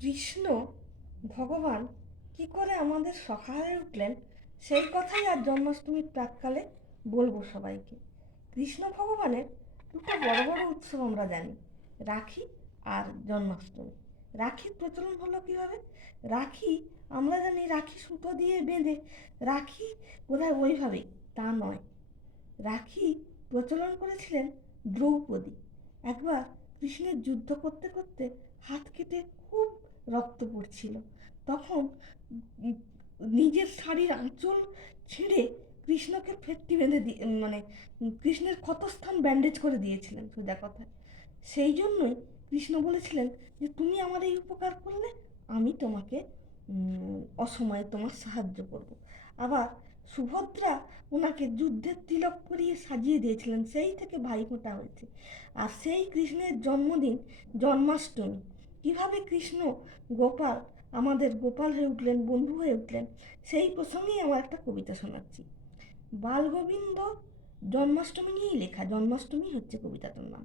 কৃষ্ণ ভগবান কি করে আমাদের সখা হয়ে উঠলেন সেই কথাই আজ জন্মাষ্টমীর প্রাককালে বলবো সবাইকে। কৃষ্ণ ভগবানের দুটো বড় বড় উৎসব আমরা জানি, রাখি আর জন্মাষ্টমী। রাখির প্রচলন হলো কীভাবে? রাখি আমরা জানি রাখি সুতো দিয়ে বেঁধে, রাখি বোধহয় ওইভাবেই, তা নয়। রাখি প্রচলন করেছিলেন দ্রৌপদী। একবার কৃষ্ণের যুদ্ধ করতে করতে হাত কেটে খুব রক্ত পড়ছিল, তখন নিজের শাড়ির আঁচল ছিঁড়ে কৃষ্ণকে ফেটটি বেঁধে দিয়ে কৃষ্ণের ক্ষতস্থান ব্যান্ডেজ করে দিয়েছিলেন সোজা কথায়। সেই জন্যই কৃষ্ণ বলেছিলেন যে তুমি আমার এই উপকার করলে, আমি তোমাকে অসময়ে তোমার সাহায্য করব। আবার সুভদ্রা ওনাকে যুদ্ধের তিলক পরিয়ে সাজিয়ে দিয়েছিলেন, সেই থেকে ভাইফোঁটা হয়েছে। আর সেই কৃষ্ণের জন্মদিন জন্মাষ্টমী। কিভাবে কৃষ্ণ গোপাল আমাদের গোপাল হয়ে উঠলেন, বন্ধু হয়ে উঠলেন, সেই প্রসঙ্গেই আমার একটা কবিতা শোনাচ্ছি। বালগোবিন্দ জন্মাষ্টমী নিয়েই লেখা, জন্মাষ্টমী হচ্ছে কবিতাটার নাম।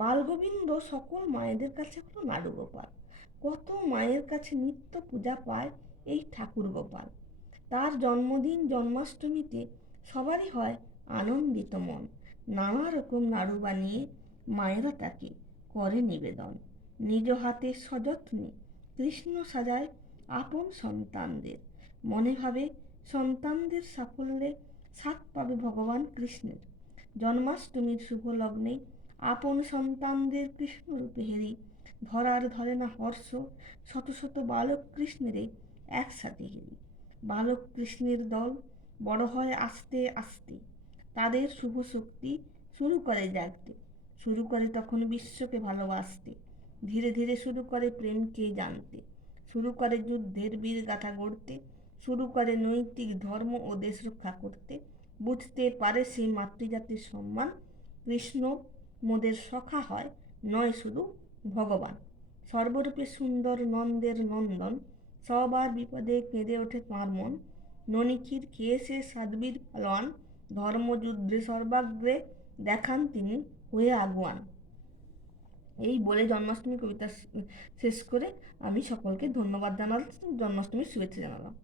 বালগোবিন্দ সকল মায়েদের কাছে হলো নাড়ু গোপাল, কত মায়ের কাছে নিত্য পূজা পায় এই ঠাকুর গোপাল। তার জন্মদিন জন্মাষ্টমীতে সবারই হয় আনন্দিত মন, নানা রকম নাড়ু বানিয়ে মায়েরা তাকে করে নিবেদন। নিজ হাতে সযত্নে কৃষ্ণ সাজায় আপন সন্তানদের, মনে ভাবে সন্তানদের সাফল্যে সাথ পাবে ভগবান কৃষ্ণের। জন্মাষ্টমীর শুভ লগ্নে আপন সন্তানদের কৃষ্ণরূপে হেরি, ধরার ধরে না হর্ষ, শত শত বালক কৃষ্ণেরে একসাথে হেরি। বালক কৃষ্ণের দল বড় হয় আস্তে আস্তে, তাদের শুভ শক্তি শুরু করে জাগতে, শুরু করে তখন বিশ্বকে ভালোবাসতে, ধীরে ধীরে শুরু করে প্রেমকে জানতে, শুরু করে যুদ্ধের বীর গাথা গড়তে, শুরু করে নৈতিক ধর্ম ও দেশ রক্ষা করতে। বুঝতে পারে সেই মাতৃজাতির সম্মান, কৃষ্ণ মোদের সখা হয়, নয় শুধু ভগবান। সর্বরূপে সুন্দর নন্দের নন্দন, সবার বিপদে কেঁদে ওঠে তাঁর মন। ননিক্ষীর খেয়ে সে সাধ্বীর পালোয়ান, ধর্মযুদ্ধে সর্বাগ্রে দেখান তিনি হয়ে আগুয়ান। এই বলে জন্মাষ্টমী কবিতা শেষ করে আমি সকলকে ধন্যবাদ জানালাম, জন্মাষ্টমীর শুভেচ্ছা জানালাম।